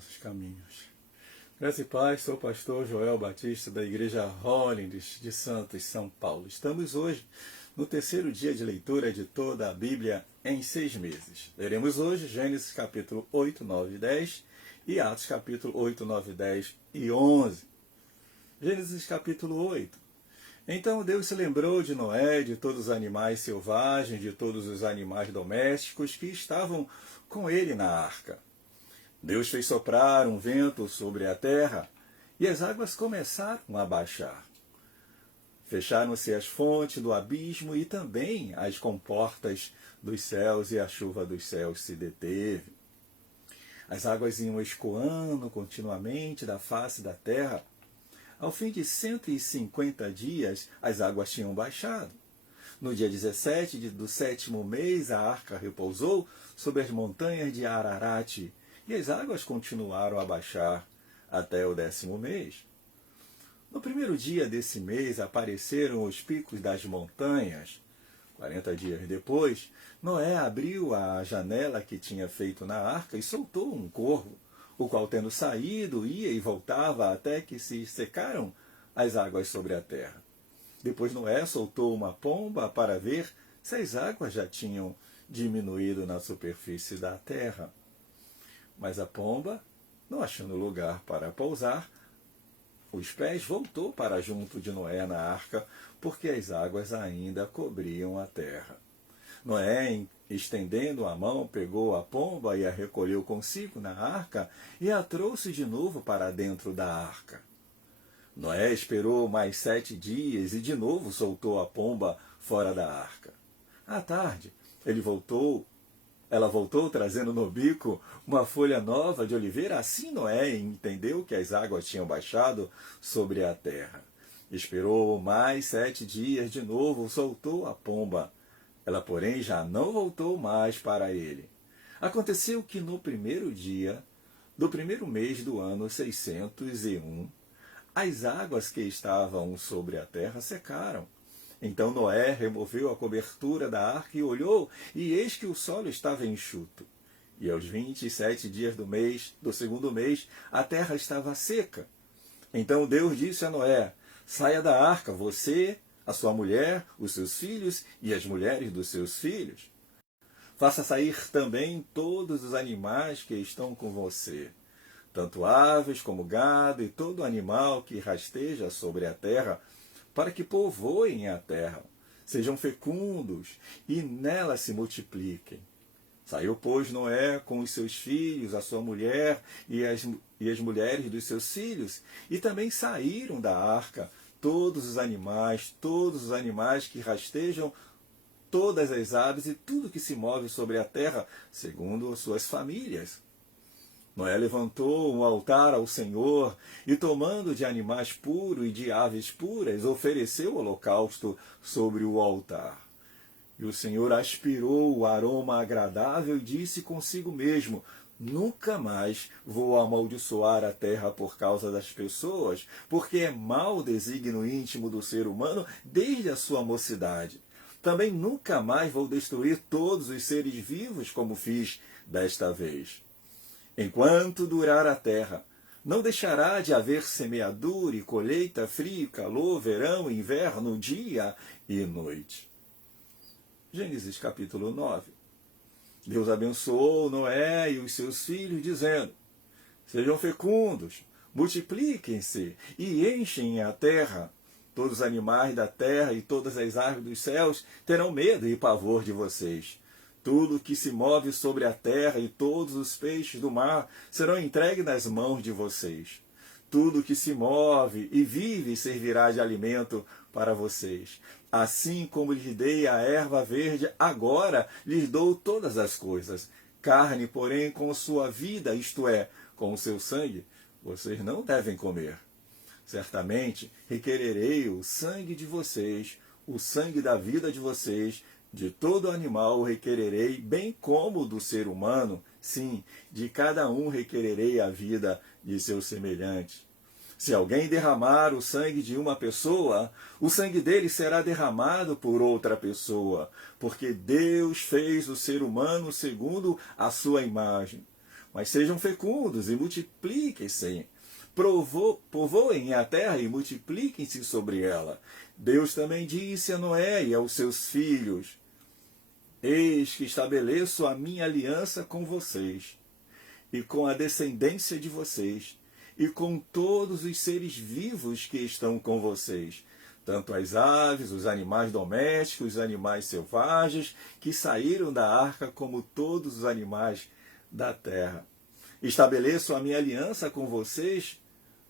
nossos caminhos. Graça e paz, sou o pastor Joel Batista da Igreja Holindes de Santos, São Paulo. Estamos hoje no terceiro dia de leitura de toda a Bíblia em 6 meses. Leremos hoje Gênesis capítulo 8, 9 e 10 e Atos capítulo 8, 9, 10 e 11. Gênesis capítulo 8. Então Deus se lembrou de Noé, de todos os animais selvagens, de todos os animais domésticos que estavam com ele na arca. Deus fez soprar um vento sobre a terra e as águas começaram a baixar. Fecharam-se as fontes do abismo e também as comportas dos céus, e a chuva dos céus se deteve. As águas iam escoando continuamente da face da terra. Ao fim de 150 dias, as águas tinham baixado. No dia 17 do 7º mês, a arca repousou sobre as montanhas de Ararat, e as águas continuaram a baixar até o 10º mês. No primeiro dia desse mês apareceram os picos das montanhas. 40 dias depois, Noé abriu a janela que tinha feito na arca e soltou um corvo, o qual, tendo saído, ia e voltava até que se secaram as águas sobre a terra. Depois Noé soltou uma pomba para ver se as águas já tinham diminuído na superfície da terra. Mas a pomba, não achando lugar para pousar, os pés voltou para junto de Noé na arca, porque as águas ainda cobriam a terra. Noé, estendendo a mão, pegou a pomba e a recolheu consigo na arca e a trouxe de novo para dentro da arca. Noé esperou mais 7 dias e de novo soltou a pomba fora da arca. À tarde, ela voltou trazendo no bico uma folha nova de oliveira. Assim Noé entendeu que as águas tinham baixado sobre a terra. Esperou mais 7 dias, de novo soltou a pomba. Ela, porém, já não voltou mais para ele. Aconteceu que no primeiro dia do primeiro mês do ano 601, as águas que estavam sobre a terra secaram. Então Noé removeu a cobertura da arca e olhou, e eis que o solo estava enxuto. E aos 27 dias do segundo mês, a terra estava seca. Então Deus disse a Noé: saia da arca, você, a sua mulher, os seus filhos e as mulheres dos seus filhos. Faça sair também todos os animais que estão com você, tanto aves como gado e todo animal que rasteja sobre a terra, para que povoem a terra, sejam fecundos e nela se multipliquem. Saiu, pois, Noé com os seus filhos, a sua mulher e as mulheres dos seus filhos, e também saíram da arca todos os animais que rastejam, todas as aves e tudo que se move sobre a terra, segundo as suas famílias. Noé levantou um altar ao Senhor e, tomando de animais puros e de aves puras, ofereceu o holocausto sobre o altar. E o Senhor aspirou o aroma agradável e disse consigo mesmo: nunca mais vou amaldiçoar a terra por causa das pessoas, porque é mau o desígnio íntimo do ser humano desde a sua mocidade. Também nunca mais vou destruir todos os seres vivos como fiz desta vez. Enquanto durar a terra, não deixará de haver semeadura e colheita, frio, calor, verão, inverno, dia e noite. Gênesis capítulo 9. Deus abençoou Noé e os seus filhos, dizendo: sejam fecundos, multipliquem-se e enchem a terra. Todos os animais da terra e todas as aves dos céus terão medo e pavor de vocês. Tudo que se move sobre a terra e todos os peixes do mar serão entregues nas mãos de vocês. Tudo que se move e vive servirá de alimento para vocês. Assim como lhes dei a erva verde, agora lhes dou todas as coisas. Carne, porém, com sua vida, isto é, com o seu sangue, vocês não devem comer. Certamente requererei o sangue de vocês, o sangue da vida de vocês. De todo animal requererei, bem como do ser humano, sim, de cada um requererei a vida de seu semelhante. Se alguém derramar o sangue de uma pessoa, o sangue dele será derramado por outra pessoa, porque Deus fez o ser humano segundo a sua imagem. mas sejam fecundos e multipliquem-se. Povoem a terra e multipliquem-se sobre ela. Deus também disse a Noé e aos seus filhos: Eis que estabeleço a minha aliança com vocês, e com a descendência de vocês, e com todos os seres vivos que estão com vocês, tanto as aves, os animais domésticos, os animais selvagens que saíram da arca, como todos os animais da terra. Estabeleço a minha aliança com vocês.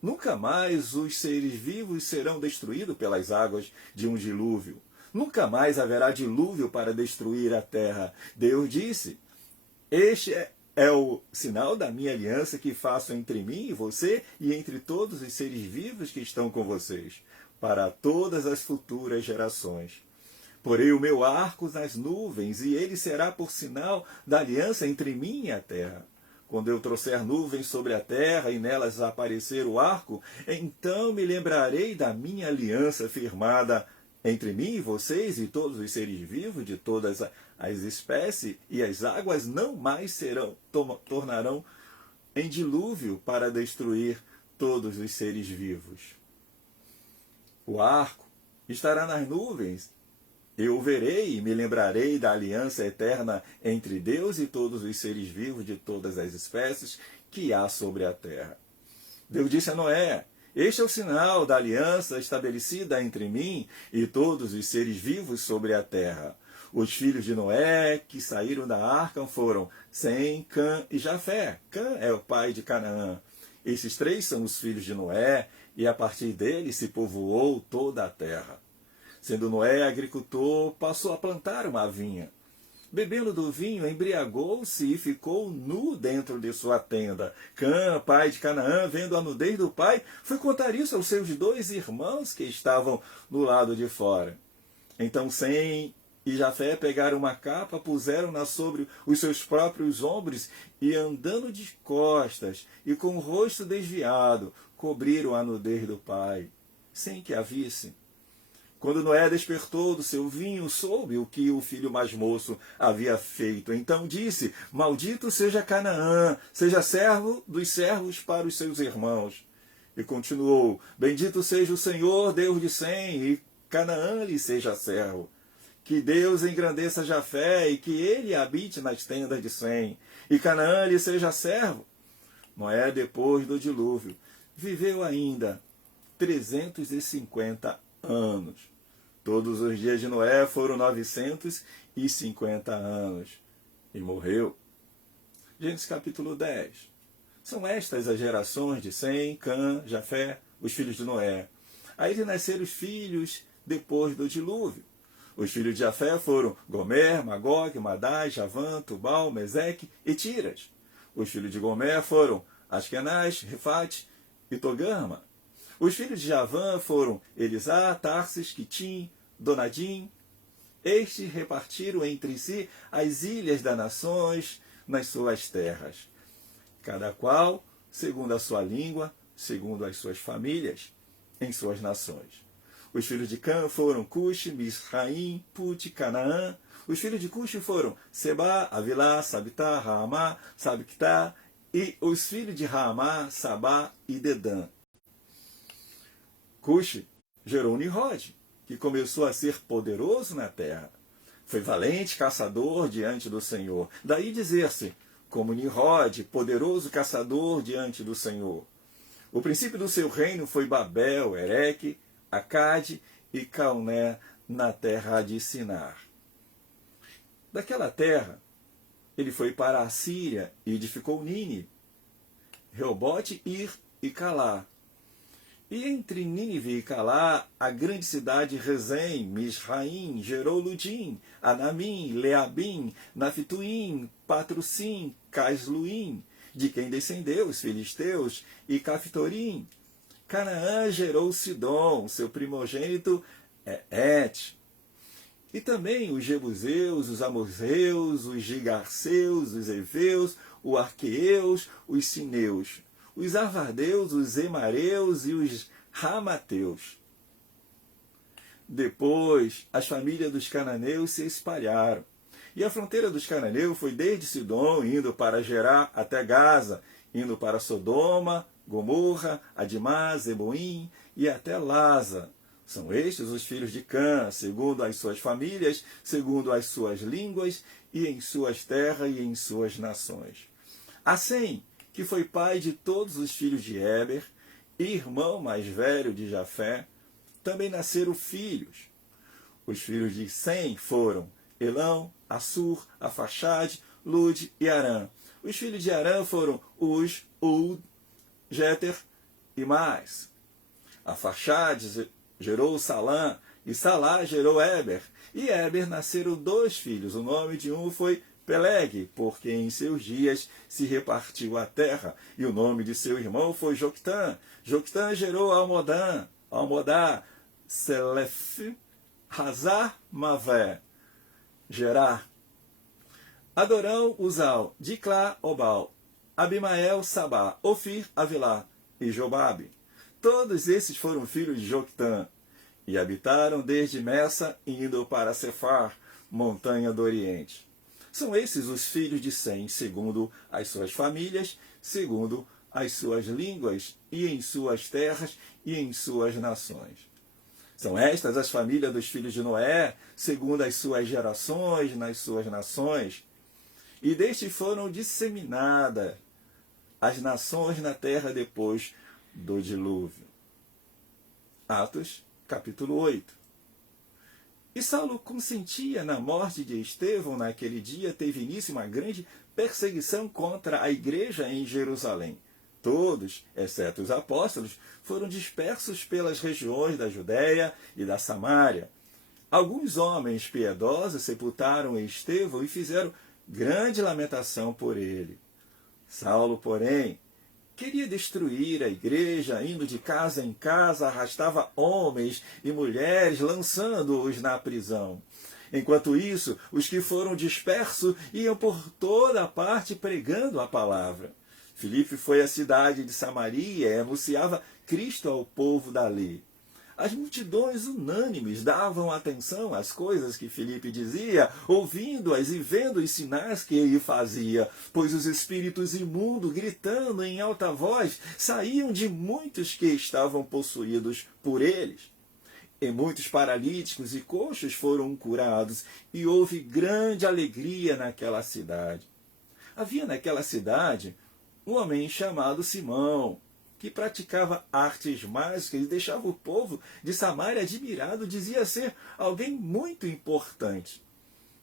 Nunca mais os seres vivos serão destruídos pelas águas de um dilúvio. Nunca mais haverá dilúvio para destruir a terra. Deus disse: Este é o sinal da minha aliança que faço entre mim e você e entre todos os seres vivos que estão com vocês, para todas as futuras gerações. Porei o meu arco nas nuvens, e ele será por sinal da aliança entre mim e a terra. Quando eu trouxer nuvens sobre a terra e nelas aparecer o arco, então me lembrarei da minha aliança firmada entre mim e vocês e todos os seres vivos de todas as espécies, e as águas não mais tornarão em dilúvio para destruir todos os seres vivos. O arco estará nas nuvens. Eu o verei e me lembrarei da aliança eterna entre Deus e todos os seres vivos de todas as espécies que há sobre a terra. Deus disse a Noé: Este é o sinal da aliança estabelecida entre mim e todos os seres vivos sobre a terra. Os filhos de Noé que saíram da arca foram Sem, Cã e Jafé. Cã é o pai de Canaã. Esses três são os filhos de Noé, e a partir deles se povoou toda a terra. Sendo Noé agricultor, passou a plantar uma vinha. Bebendo do vinho, embriagou-se e ficou nu dentro de sua tenda. Cã, pai de Canaã, vendo a nudez do pai, foi contar isso aos seus 2 irmãos que estavam do lado de fora. Então Sem e Jafé pegaram uma capa, puseram-na sobre os seus próprios ombros e, andando de costas e com o rosto desviado, cobriram a nudez do pai, sem que a visse. Quando Noé despertou do seu vinho, soube o que o filho mais moço havia feito. Então disse: Maldito seja Canaã, seja servo dos servos para os seus irmãos. E continuou: Bendito seja o Senhor, Deus de Sem, e Canaã lhe seja servo. Que Deus engrandeça Jafé, e que ele habite nas tendas de Sem, e Canaã lhe seja servo. Noé, depois do dilúvio, viveu ainda 350 anos. Todos os dias de Noé foram 950 anos. E morreu. Gênesis capítulo 10. São estas as gerações de Sem, Cã, Jafé, os filhos de Noé. Aí lhe nasceram os filhos depois do dilúvio. Os filhos de Jafé foram Gomer, Magog, Madai, Javã, Tubal, Meseque e Tiras. Os filhos de Gomer foram Askenaz, Rifate e Togarma. Os filhos de Javã foram Elisá, Tarsis, Quitim, Donadim. Estes repartiram entre si as ilhas das nações nas suas terras, cada qual segundo a sua língua, segundo as suas famílias, em suas nações. Os filhos de Cã foram Cuxi, Misraim, Put, Canaã. Os filhos de Cuxi foram Seba, Avilá, Sabitá, Raamá, Sabictá. E os filhos de Raamá, Sabá e Dedã. Cuxi gerou Nimrod, que começou a ser poderoso na terra. Foi valente caçador diante do Senhor. Daí dizer-se, como Nimrod, poderoso caçador diante do Senhor. O princípio do seu reino foi Babel, Ereque, Acade e Calné, na terra de Sinar. Daquela terra, ele foi para a Síria e edificou Nínive, Reobote, Ir e Calá. E entre Nínive e Calá, a grande cidade Rezém, Misraim, gerou Ludim, Anamim, Leabim, Naftuim, Patrusim, Casluim, de quem descendeu os filisteus, e Caftorim. Canaã gerou Sidom, seu primogênito é Et. E também os Jebuseus, os Amorreus, os Gigarceus, os Eveus, os Arqueus, os Sineus, os Arvadeus, os Emareus e os Ramateus. Depois, as famílias dos cananeus se espalharam. E a fronteira dos cananeus foi desde Sidom, indo para Gerá até Gaza, indo para Sodoma, Gomorra, Adimá, Zeboim e até Laza. São estes os filhos de Cã, segundo as suas famílias, segundo as suas línguas, e em suas terras e em suas nações. A Sem, que foi pai de todos os filhos de Éber, irmão mais velho de Jafé, também nasceram filhos. Os filhos de Sem foram Elão, Assur, Afaxade, Lude e Arã. Os filhos de Arã foram Uz, Ud, Jéter e Mais. Afaxade gerou Salã, e Salá gerou Éber. E Éber nasceram 2 filhos. O nome de um foi Peleg, porque em seus dias se repartiu a terra. E o nome de seu irmão foi Joctã. Joctã gerou Almodã, Almodá, Selef, Hazar, Mavé, Gerá, Adorão, Uzal, Diclá, Obal, Abimael, Sabá, Ofir, Avilá e Jobabe. Todos esses foram filhos de Joctã, e habitaram desde Messa, indo para Cefar, montanha do Oriente. São esses os filhos de Sem, segundo as suas famílias, segundo as suas línguas, e em suas terras e em suas nações. São estas as famílias dos filhos de Noé, segundo as suas gerações, nas suas nações. E destes foram disseminadas as nações na terra depois do dilúvio. Atos, capítulo 8. E Saulo consentia na morte de Estevão. Naquele dia teve início uma grande perseguição contra a igreja em Jerusalém. Todos, exceto os apóstolos, foram dispersos pelas regiões da Judéia e da Samária. Alguns homens piedosos sepultaram Estevão e fizeram grande lamentação por ele. Saulo, porém, queria destruir a igreja, indo de casa em casa, arrastava homens e mulheres, lançando-os na prisão. Enquanto isso, os que foram dispersos iam por toda a parte pregando a palavra. Filipe foi à cidade de Samaria e anunciava Cristo ao povo dali. As multidões unânimes davam atenção às coisas que Filipe dizia, ouvindo-as e vendo os sinais que ele fazia, pois os espíritos imundos, gritando em alta voz, saíam de muitos que estavam possuídos por eles. E muitos paralíticos e coxos foram curados, e houve grande alegria naquela cidade. Havia naquela cidade um homem chamado Simão, que praticava artes mágicas e deixava o povo de Samaria admirado, dizia ser alguém muito importante.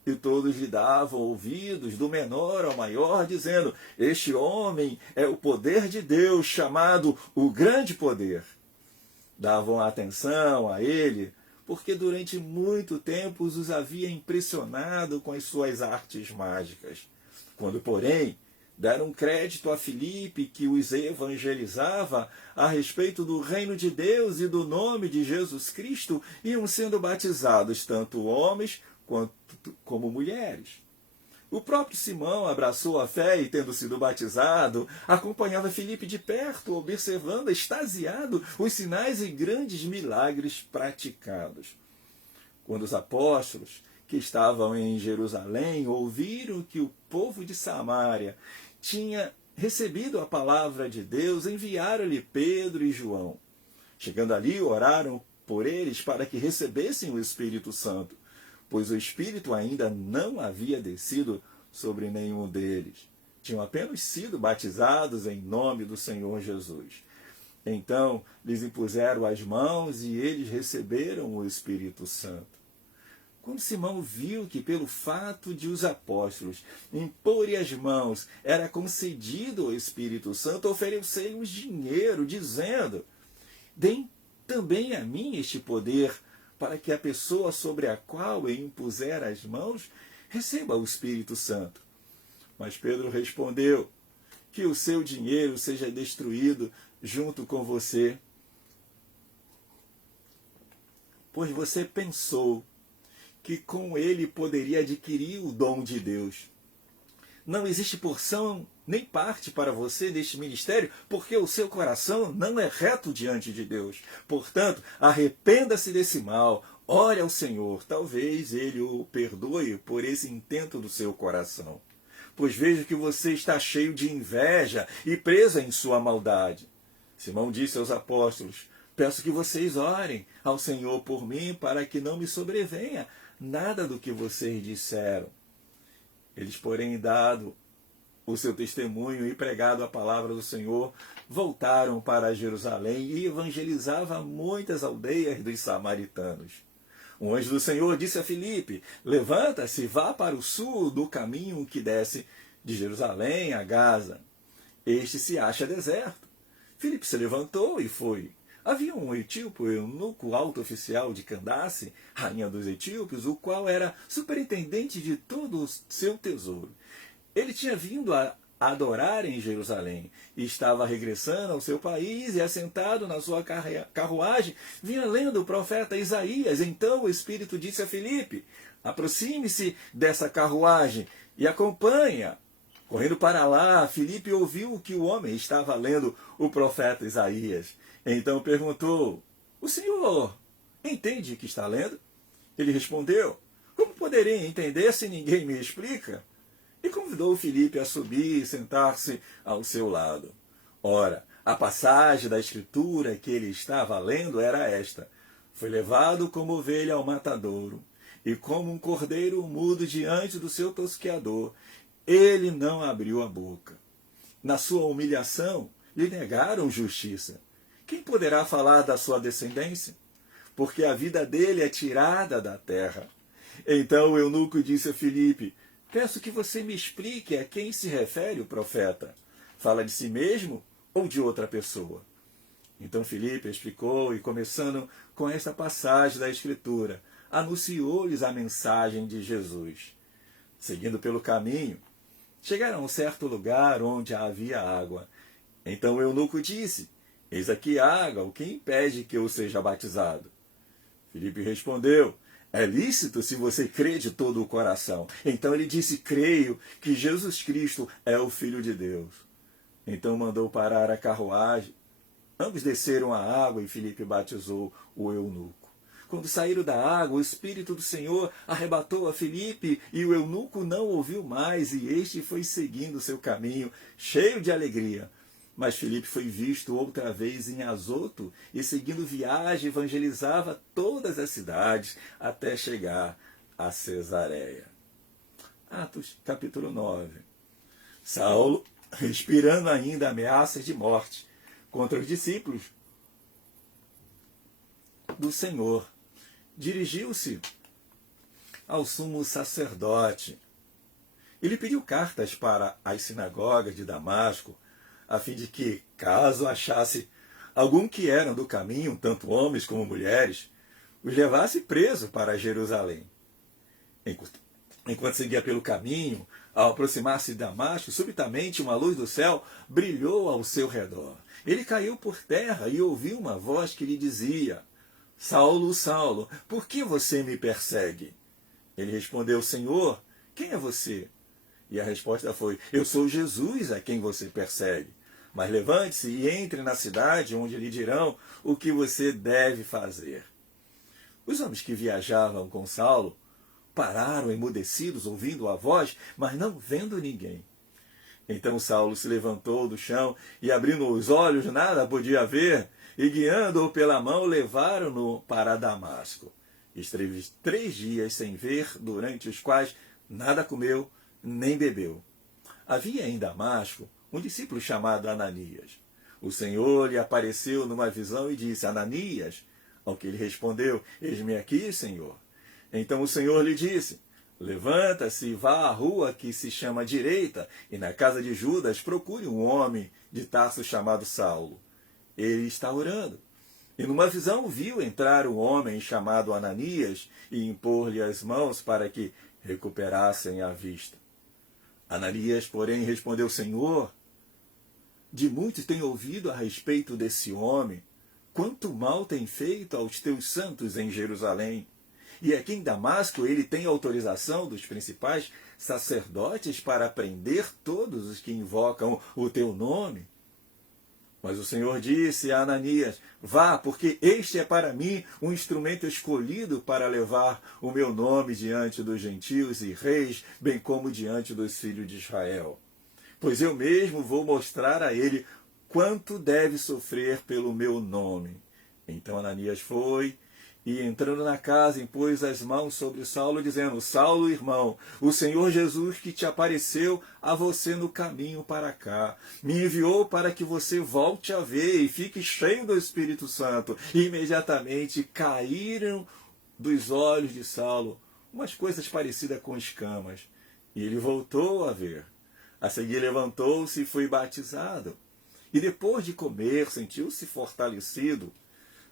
E todos lhe davam ouvidos, do menor ao maior, dizendo: este homem é o poder de Deus, chamado o grande poder. Davam atenção a ele, porque durante muito tempo os havia impressionado com as suas artes mágicas. Quando, porém, deram crédito a Filipe, que os evangelizava a respeito do reino de Deus e do nome de Jesus Cristo, iam sendo batizados tanto homens como mulheres. O próprio Simão abraçou a fé e, tendo sido batizado, acompanhava Filipe de perto, observando, extasiado, os sinais e grandes milagres praticados. Quando os apóstolos, que estavam em Jerusalém, ouviram que o povo de Samaria tinha recebido a palavra de Deus, enviaram-lhe Pedro e João. Chegando ali, oraram por eles para que recebessem o Espírito Santo, pois o Espírito ainda não havia descido sobre nenhum deles. Tinham apenas sido batizados em nome do Senhor Jesus. Então lhes impuseram as mãos e eles receberam o Espírito Santo. Quando Simão viu que pelo fato de os apóstolos imporem as mãos era concedido o Espírito Santo, ofereceu-lhes dinheiro, dizendo: deem também a mim este poder, para que a pessoa sobre a qual eu impuser as mãos receba o Espírito Santo. Mas Pedro respondeu: que o seu dinheiro seja destruído junto com você, pois você pensou que com ele poderia adquirir o dom de Deus. Não existe porção nem parte para você deste ministério, porque o seu coração não é reto diante de Deus. Portanto, arrependa-se desse mal, ore ao Senhor, talvez Ele o perdoe por esse intento do seu coração. Pois vejo que você está cheio de inveja e preso em sua maldade. Simão disse aos apóstolos: peço que vocês orem ao Senhor por mim, para que não me sobrevenha nada do que vocês disseram. Eles, porém, dado o seu testemunho e pregado a palavra do Senhor, voltaram para Jerusalém e evangelizavam muitas aldeias dos samaritanos. Um anjo do Senhor disse a Filipe: levanta-se e vá para o sul do caminho que desce de Jerusalém a Gaza. Este se acha deserto. Filipe se levantou e foi. Havia um etíope, eunuco alto oficial de Candace, rainha dos etíopes, o qual era superintendente de todo o seu tesouro. Ele tinha vindo a adorar em Jerusalém e estava regressando ao seu país, e assentado na sua carruagem vinha lendo o profeta Isaías. Então o Espírito disse a Filipe: aproxime-se dessa carruagem e acompanha. Correndo para lá, Filipe ouviu que o homem estava lendo o profeta Isaías. Então perguntou: o senhor entende o que está lendo? Ele respondeu: como poderei entender se ninguém me explica? E convidou Filipe a subir e sentar-se ao seu lado. Ora, a passagem da Escritura que ele estava lendo era esta: foi levado como ovelha ao matadouro, e como um cordeiro mudo diante do seu tosqueador, ele não abriu a boca. Na sua humilhação, lhe negaram justiça. Quem poderá falar da sua descendência? Porque a vida dele é tirada da terra. Então o eunuco disse a Filipe: peço que você me explique a quem se refere o profeta. Fala de si mesmo ou de outra pessoa? Então Filipe explicou, e começando com esta passagem da Escritura, anunciou-lhes a mensagem de Jesus. Seguindo pelo caminho, chegaram a um certo lugar onde havia água. Então o eunuco disse: eis aqui água, o que impede que eu seja batizado? Filipe respondeu: é lícito se você crê de todo o coração. Então ele disse: creio que Jesus Cristo é o Filho de Deus. Então mandou parar a carruagem. Ambos desceram à água e Filipe batizou o eunuco. Quando saíram da água, o Espírito do Senhor arrebatou a Filipe, e o eunuco não ouviu mais, e este foi seguindo seu caminho, cheio de alegria. Mas Filipe foi visto outra vez em Azoto, e seguindo viagem evangelizava todas as cidades, até chegar a Cesareia. Atos capítulo 9. Saulo, respirando ainda ameaças de morte contra os discípulos do Senhor, dirigiu-se ao sumo sacerdote. Ele pediu cartas para as sinagogas de Damasco, a fim de que, caso achasse algum que eram do caminho, tanto homens como mulheres, os levasse preso para Jerusalém. Enquanto seguia pelo caminho, ao aproximar-se de Damasco, subitamente uma luz do céu brilhou ao seu redor. Ele caiu por terra e ouviu uma voz que lhe dizia: Saulo, Saulo, por que você me persegue? Ele respondeu: Senhor, quem é você? E a resposta foi: eu sou Jesus a quem você persegue. Mas levante-se e entre na cidade, onde lhe dirão o que você deve fazer. Os homens que viajavam com Saulo pararam emudecidos, ouvindo a voz, mas não vendo ninguém. Então Saulo se levantou do chão e, abrindo os olhos, nada podia ver, e guiando-o pela mão, levaram-no para Damasco. Esteve 3 dias sem ver, durante os quais nada comeu nem bebeu. Havia em Damasco um discípulo chamado Ananias. O Senhor lhe apareceu numa visão e disse: Ananias. Ao que ele respondeu: eis-me aqui, Senhor. Então o Senhor lhe disse: levanta-se e vá à rua que se chama Direita, e na casa de Judas procure um homem de Tarso chamado Saulo. Ele está orando. E numa visão viu entrar um homem chamado Ananias e impor-lhe as mãos para que recuperassem a vista. Ananias, porém, respondeu: Senhor, de muitos tenho ouvido a respeito desse homem, quanto mal tem feito aos teus santos em Jerusalém. E aqui em Damasco ele tem autorização dos principais sacerdotes para prender todos os que invocam o teu nome. Mas o Senhor disse a Ananias: vá, porque este é para mim um instrumento escolhido para levar o meu nome diante dos gentios e reis, bem como diante dos filhos de Israel. Pois eu mesmo vou mostrar a ele quanto deve sofrer pelo meu nome. Então Ananias foi e, entrando na casa, impôs as mãos sobre Saulo, dizendo: Saulo, irmão, o Senhor Jesus, que te apareceu a você no caminho para cá, me enviou para que você volte a ver e fique cheio do Espírito Santo. E imediatamente caíram dos olhos de Saulo umas coisas parecidas com escamas, e ele voltou a ver. A seguir levantou-se e foi batizado. E depois de comer, sentiu-se fortalecido.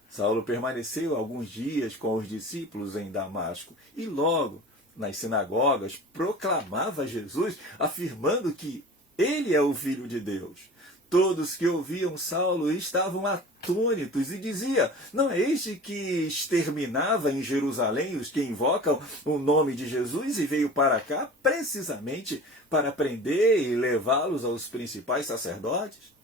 Saulo permaneceu alguns dias com os discípulos em Damasco e logo, nas sinagogas, proclamava Jesus, afirmando que ele é o Filho de Deus. Todos que ouviam Saulo estavam atônitos e diziam: não é este que exterminava em Jerusalém os que invocam o nome de Jesus e veio para cá precisamente para prender e levá-los aos principais sacerdotes?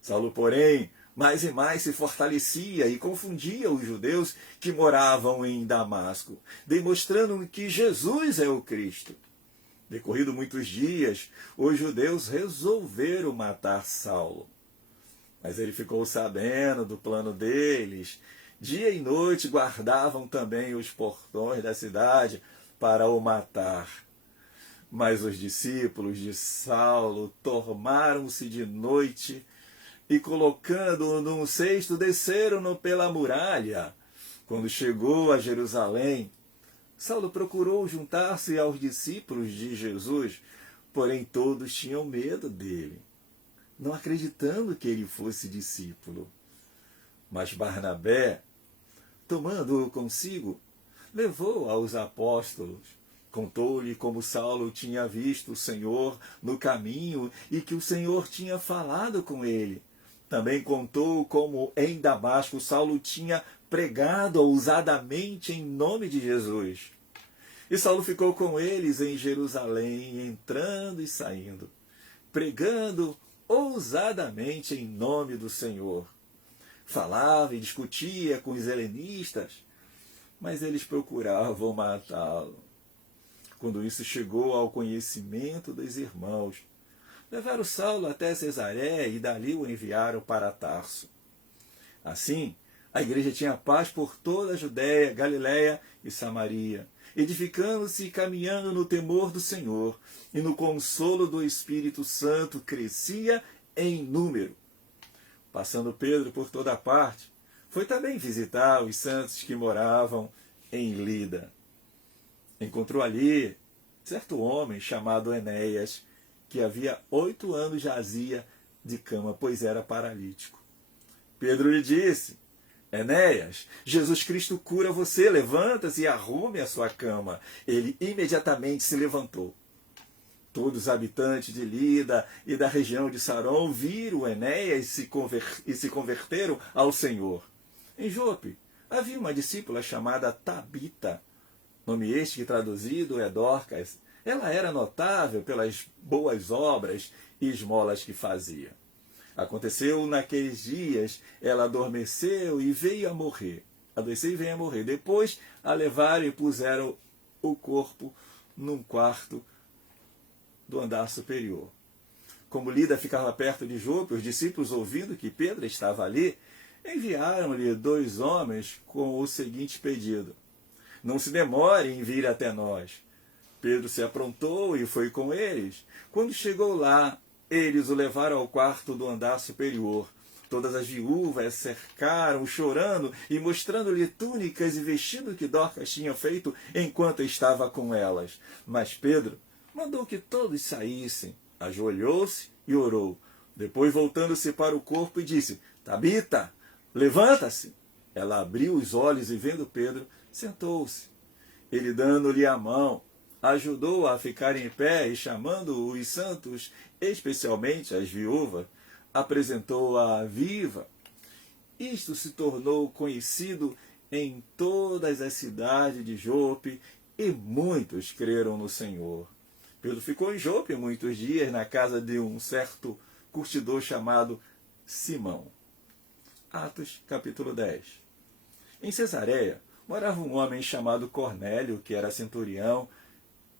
Saulo, porém, mais e mais se fortalecia e confundia os judeus que moravam em Damasco, demonstrando que Jesus é o Cristo. Decorrido muitos dias, os judeus resolveram matar Saulo. Mas ele ficou sabendo do plano deles. Dia e noite guardavam também os portões da cidade para o matar. Mas os discípulos de Saulo tomaram-se de noite e, colocando-o num cesto, desceram-no pela muralha. Quando chegou a Jerusalém, Saulo procurou juntar-se aos discípulos de Jesus, porém todos tinham medo dele, não acreditando que ele fosse discípulo. Mas Barnabé, tomando-o consigo, levou aos apóstolos. Contou-lhe como Saulo tinha visto o Senhor no caminho e que o Senhor tinha falado com ele. Também contou como em Damasco Saulo tinha pregado ousadamente em nome de Jesus. E Saulo ficou com eles em Jerusalém, entrando e saindo, pregando ousadamente em nome do Senhor. Falava e discutia com os helenistas, mas eles procuravam matá-lo. Quando isso chegou ao conhecimento dos irmãos, levaram Saulo até Cesareia e dali o enviaram para Tarso. Assim, a igreja tinha paz por toda a Judéia, Galiléia e Samaria, edificando-se e caminhando no temor do Senhor, e no consolo do Espírito Santo crescia em número. Passando Pedro por toda parte, foi também visitar os santos que moravam em Lida. Encontrou ali certo homem chamado Enéas, que havia 8 anos jazia de cama, pois era paralítico. Pedro lhe disse: Enéas, Jesus Cristo cura você, levanta-se e arrume a sua cama. Ele imediatamente se levantou. Todos os habitantes de Lida e da região de Saron viram Enéas e se converteram ao Senhor. Em Jope havia uma discípula chamada Tabita, nome este que traduzido é Dorcas. Ela era notável pelas boas obras e esmolas que fazia. Aconteceu naqueles dias, ela adormeceu e veio a morrer. Adoeceu e veio a morrer. Depois a levaram e puseram o corpo num quarto do andar superior. Como Lida ficava perto de Jope, os discípulos, ouvindo que Pedro estava ali, enviaram-lhe 2 homens com o seguinte pedido: não se demore em vir até nós. Pedro se aprontou e foi com eles. Quando chegou lá, eles o levaram ao quarto do andar superior. Todas as viúvas cercaram, chorando e mostrando-lhe túnicas e vestido que Dorcas tinha feito enquanto estava com elas. Mas Pedro mandou que todos saíssem, ajoelhou-se e orou. Depois, voltando-se para o corpo, e disse: Tabita, levanta-se. Ela abriu os olhos e, vendo Pedro, sentou-se. Ele, dando-lhe a mão, ajudou-a a ficar em pé e, chamando os santos, especialmente as viúvas, apresentou-a viva. Isto se tornou conhecido em todas as cidades de Jope e muitos creram no Senhor. Pedro ficou em Jope muitos dias na casa de um certo curtidor chamado Simão. Atos, capítulo 10. Em Cesareia, morava um homem chamado Cornélio, que era centurião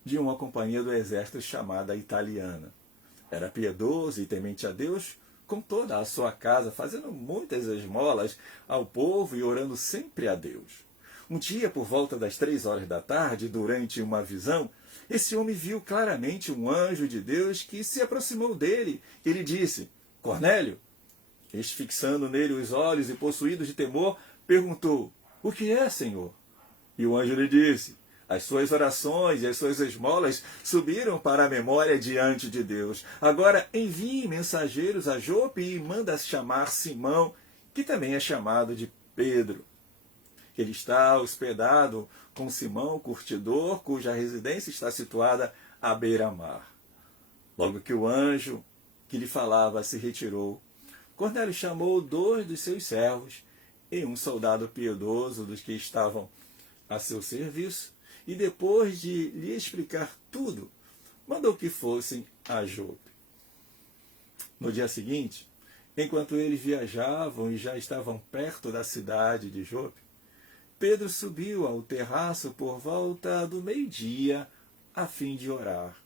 de uma companhia do exército chamada Italiana. Era piedoso e temente a Deus com toda a sua casa, fazendo muitas esmolas ao povo e orando sempre a Deus. Um dia, por volta das 3 horas da tarde, durante uma visão, esse homem viu claramente um anjo de Deus que se aproximou dele e lhe disse: Cornélio. Este, fixando nele os olhos e possuído de temor, perguntou: O que é, Senhor? E o anjo lhe disse: As suas orações e as suas esmolas subiram para a memória diante de Deus. Agora envie mensageiros a Jope e manda chamar Simão, que também é chamado de Pedro. Ele está hospedado com Simão, curtidor, cuja residência está situada à beira-mar. Logo que o anjo que lhe falava se retirou, Cornélio chamou 2 dos seus servos e um soldado piedoso dos que estavam a seu serviço, e depois de lhe explicar tudo, mandou que fossem a Jope. No dia seguinte, enquanto eles viajavam e já estavam perto da cidade de Jope, Pedro subiu ao terraço por volta do meio-dia a fim de orar.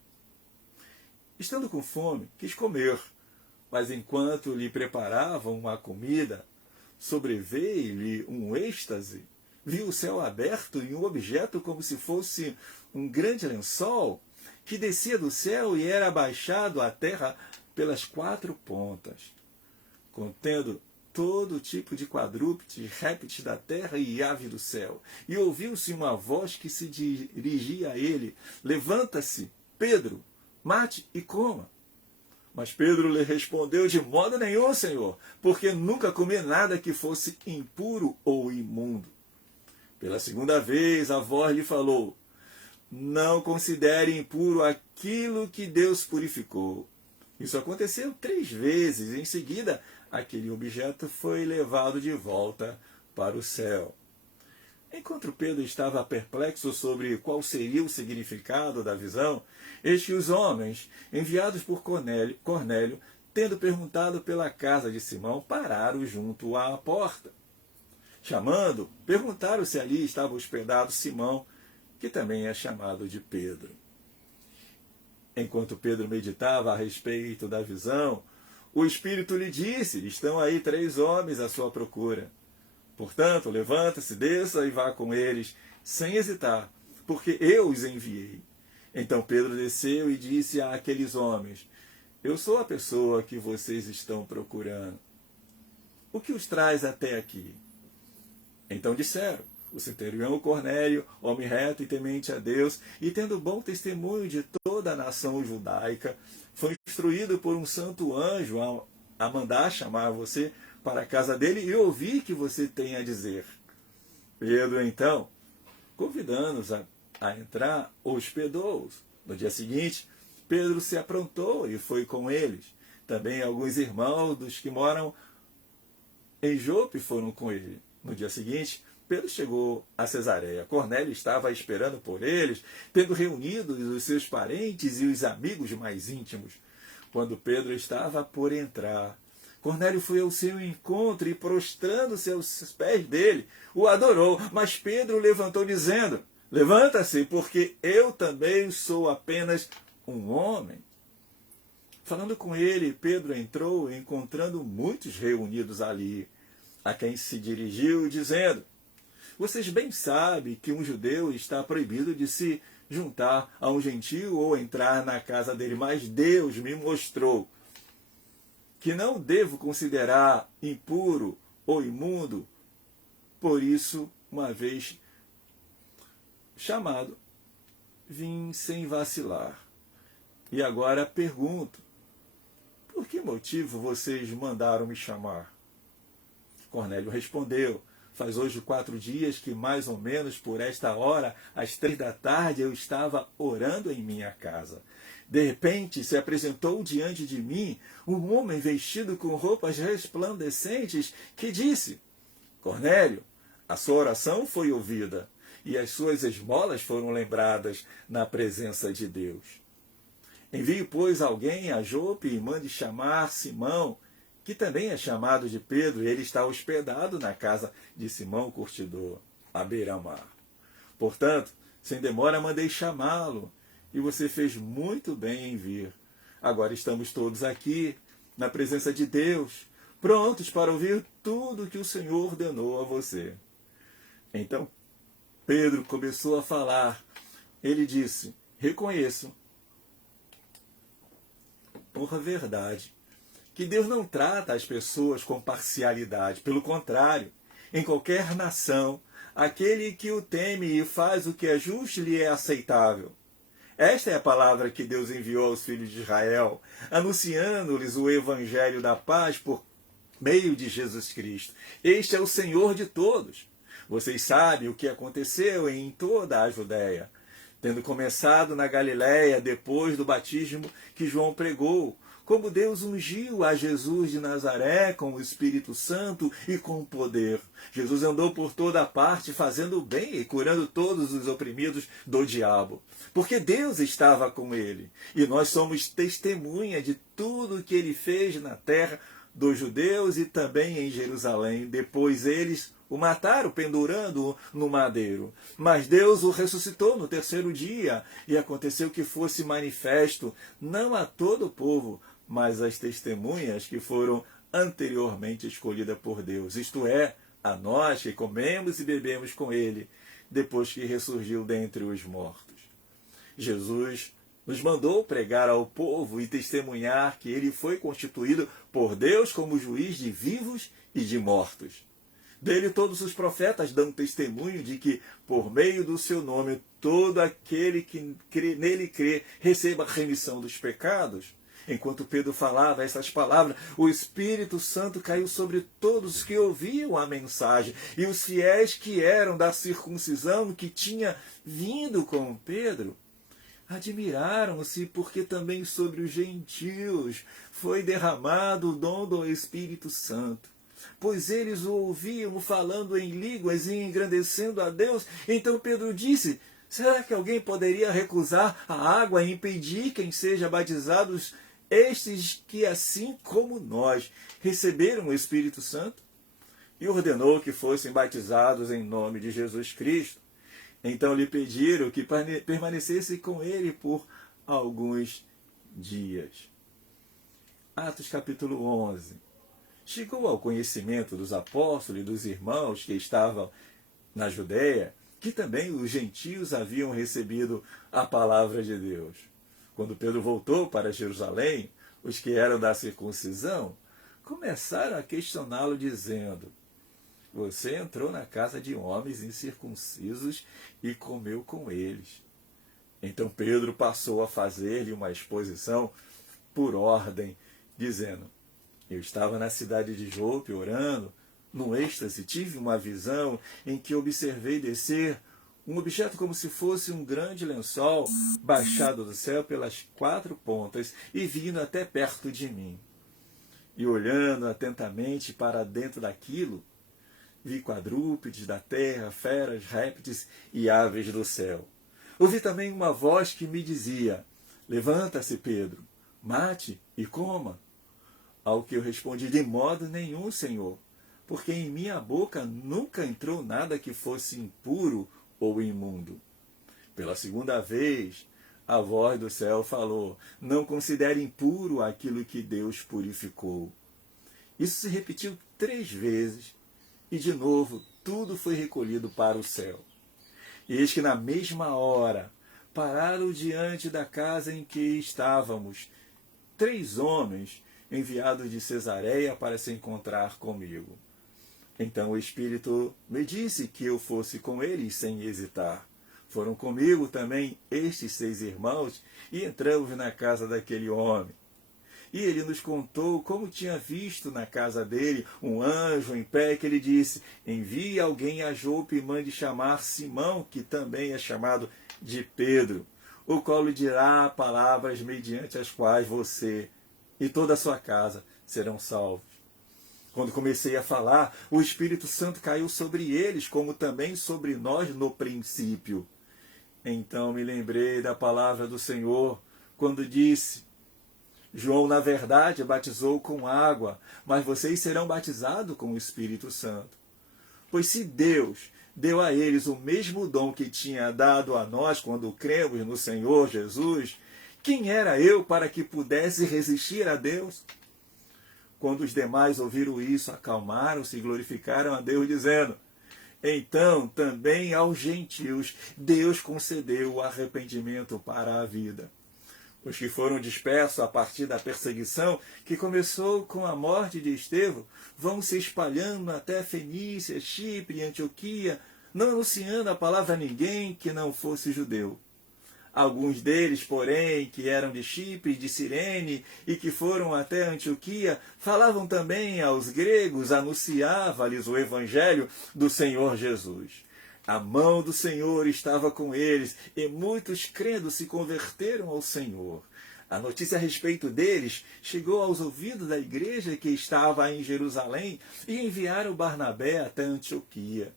Estando com fome, quis comer, mas enquanto lhe preparavam uma comida, sobreveio-lhe um êxtase. Viu o céu aberto e um objeto como se fosse um grande lençol que descia do céu e era abaixado à terra pelas 4 pontas, contendo todo tipo de quadrúpedes, répteis da terra e ave do céu. E ouviu-se uma voz que se dirigia a ele: Levanta-se, Pedro, mate e coma. Mas Pedro lhe respondeu: De modo nenhum, Senhor, porque nunca comi nada que fosse impuro ou imundo. Pela segunda vez a voz lhe falou: Não considere impuro aquilo que Deus purificou. Isso aconteceu 3 vezes. Em seguida, aquele objeto foi levado de volta para o céu. Enquanto Pedro estava perplexo sobre qual seria o significado da visão, eis que os homens, enviados por Cornélio, tendo perguntado pela casa de Simão, pararam junto à porta. Chamando, perguntaram se ali estava hospedado Simão, que também é chamado de Pedro. Enquanto Pedro meditava a respeito da visão, o Espírito lhe disse: Estão aí 3 homens à sua procura. Portanto, levanta-se, desça e vá com eles, sem hesitar, porque eu os enviei. Então Pedro desceu e disse àqueles homens: Eu sou a pessoa que vocês estão procurando. O que os traz até aqui? Então disseram: O centurião Cornélio, homem reto e temente a Deus, e tendo bom testemunho de toda a nação judaica, foi instruído por um santo anjo a mandar chamar você para a casa dele e ouvir que você tem a dizer. Pedro, então, convidando-os a entrar, hospedou-os. No dia seguinte, Pedro se aprontou e foi com eles. Também alguns irmãos dos que moram em Jope foram com ele. No dia seguinte, Pedro chegou a Cesareia. Cornélio estava esperando por eles, tendo reunido os seus parentes e os amigos mais íntimos. Quando Pedro estava por entrar, Cornélio foi ao seu encontro e, prostrando-se aos pés dele, o adorou. Mas Pedro levantou, dizendo: Levanta-se, porque eu também sou apenas um homem. Falando com ele, Pedro entrou, encontrando muitos reunidos ali, a quem se dirigiu, dizendo: Vocês bem sabem que um judeu está proibido de se juntar a um gentio ou entrar na casa dele, mas Deus me mostrou que não devo considerar impuro ou imundo. Por isso, uma vez chamado, vim sem vacilar. E agora pergunto: por que motivo vocês mandaram me chamar? Cornélio respondeu: Faz hoje 4 dias que, mais ou menos por esta hora, às 3 da tarde, eu estava orando em minha casa. De repente se apresentou diante de mim um homem vestido com roupas resplandecentes que disse: Cornélio, a sua oração foi ouvida e as suas esmolas foram lembradas na presença de Deus. Envie, pois, alguém a Jope e mande chamar Simão, que também é chamado de Pedro, ele está hospedado na casa de Simão Curtidor, à beira-mar. Portanto, sem demora mandei chamá-lo, e você fez muito bem em vir. Agora estamos todos aqui, na presença de Deus, prontos para ouvir tudo que o Senhor ordenou a você. Então, Pedro começou a falar. Ele disse: reconheço, por verdade, que Deus não trata as pessoas com parcialidade. Pelo contrário, em qualquer nação, aquele que o teme e faz o que é justo lhe é aceitável. Esta é a palavra que Deus enviou aos filhos de Israel, anunciando-lhes o evangelho da paz por meio de Jesus Cristo. Este é o Senhor de todos. Vocês sabem o que aconteceu em toda a Judéia, tendo começado na Galiléia depois do batismo que João pregou, como Deus ungiu a Jesus de Nazaré com o Espírito Santo e com poder. Jesus andou por toda parte fazendo o bem e curando todos os oprimidos do diabo, porque Deus estava com ele. E nós somos testemunha de tudo o que ele fez na terra dos judeus e também em Jerusalém. Depois eles o mataram pendurando-o no madeiro. Mas Deus o ressuscitou no terceiro dia, e aconteceu que fosse manifesto, não a todo o povo, mas às testemunhas que foram anteriormente escolhidas por Deus, isto é, a nós que comemos e bebemos com ele, depois que ressurgiu dentre os mortos. Jesus nos mandou pregar ao povo e testemunhar que ele foi constituído por Deus como juiz de vivos e de mortos. Dele todos os profetas dão testemunho de que, por meio do seu nome, todo aquele que nele crê receba a remissão dos pecados. Enquanto Pedro falava essas palavras, o Espírito Santo caiu sobre todos que ouviam a mensagem, e os fiéis que eram da circuncisão que tinha vindo com Pedro admiraram-se, porque também sobre os gentios foi derramado o dom do Espírito Santo. Pois eles o ouviam falando em línguas e engrandecendo a Deus. Então Pedro disse: será que alguém poderia recusar a água e impedir quem seja batizados, estes que, assim como nós, receberam o Espírito Santo? E ordenou que fossem batizados em nome de Jesus Cristo. Então lhe pediram que permanecesse com ele por alguns dias. Atos capítulo 11. Chegou ao conhecimento dos apóstolos e dos irmãos que estavam na Judéia, que também os gentios haviam recebido a palavra de Deus. Quando Pedro voltou para Jerusalém, os que eram da circuncisão começaram a questioná-lo, dizendo: você entrou na casa de homens incircuncisos e comeu com eles. Então Pedro passou a fazer-lhe uma exposição por ordem, dizendo: eu estava na cidade de Jope orando, num êxtase tive uma visão em que observei descer um objeto como se fosse um grande lençol baixado do céu pelas 4 pontas e vindo até perto de mim. E olhando atentamente para dentro daquilo, vi quadrúpedes da terra, feras, répteis e aves do céu. Ouvi também uma voz que me dizia: levanta-se, Pedro, mate e coma. Ao que eu respondi: de modo nenhum, Senhor, porque em minha boca nunca entrou nada que fosse impuro ou imundo. Pela segunda vez, a voz do céu falou: não considere impuro aquilo que Deus purificou. Isso se repetiu 3 vezes, e de novo tudo foi recolhido para o céu. E eis que na mesma hora pararam diante da casa em que estávamos 3 homens enviados de Cesareia para se encontrar comigo. Então o Espírito me disse que eu fosse com eles sem hesitar. Foram comigo também estes 6 irmãos e entramos na casa daquele homem. E ele nos contou como tinha visto na casa dele um anjo em pé, que ele disse: envie alguém a Jope e mande chamar Simão, que também é chamado de Pedro, o qual lhe dirá palavras mediante as quais você e toda a sua casa serão salvos. Quando comecei a falar, o Espírito Santo caiu sobre eles, como também sobre nós no princípio. Então me lembrei da palavra do Senhor, quando disse: João, na verdade, batizou com água, mas vocês serão batizados com o Espírito Santo. Pois se Deus deu a eles o mesmo dom que tinha dado a nós quando cremos no Senhor Jesus, quem era eu para que pudesse resistir a Deus? Quando os demais ouviram isso, acalmaram-se e glorificaram a Deus, dizendo: então também aos gentios Deus concedeu o arrependimento para a vida. Os que foram dispersos a partir da perseguição, que começou com a morte de Estevão, vão se espalhando até Fenícia, Chipre e Antioquia, não anunciando a palavra a ninguém que não fosse judeu. Alguns deles, porém, que eram de Chipre e de Cirene e que foram até Antioquia, falavam também aos gregos, anunciava-lhes o evangelho do Senhor Jesus. A mão do Senhor estava com eles, e muitos crendo se converteram ao Senhor. A notícia a respeito deles chegou aos ouvidos da igreja que estava em Jerusalém, e enviaram Barnabé até Antioquia.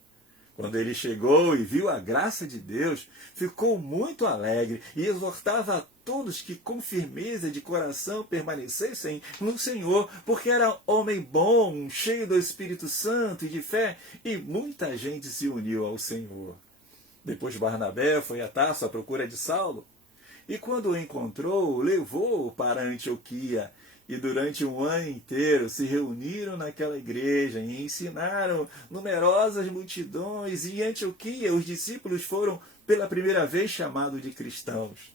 Quando ele chegou e viu a graça de Deus, ficou muito alegre e exortava a todos que com firmeza de coração permanecessem no Senhor, porque era homem bom, cheio do Espírito Santo e de fé, e muita gente se uniu ao Senhor. Depois Barnabé foi a Tarso à procura de Saulo, e quando o encontrou, levou-o para Antioquia. E durante um ano inteiro se reuniram naquela igreja e ensinaram numerosas multidões. E em Antioquia os discípulos foram pela primeira vez chamados de cristãos.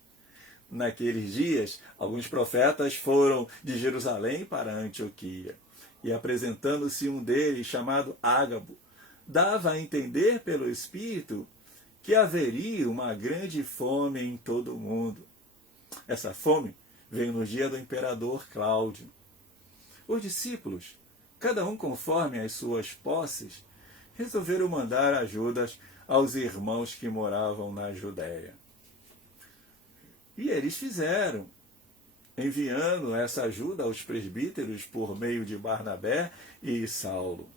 Naqueles dias, alguns profetas foram de Jerusalém para Antioquia. E apresentando-se um deles, chamado Ágabo, dava a entender pelo Espírito que haveria uma grande fome em todo o mundo. Essa fome veio no dia do imperador Cláudio. Os discípulos, cada um conforme as suas posses, resolveram mandar ajudas aos irmãos que moravam na Judéia. E eles fizeram, enviando essa ajuda aos presbíteros por meio de Barnabé e Saulo.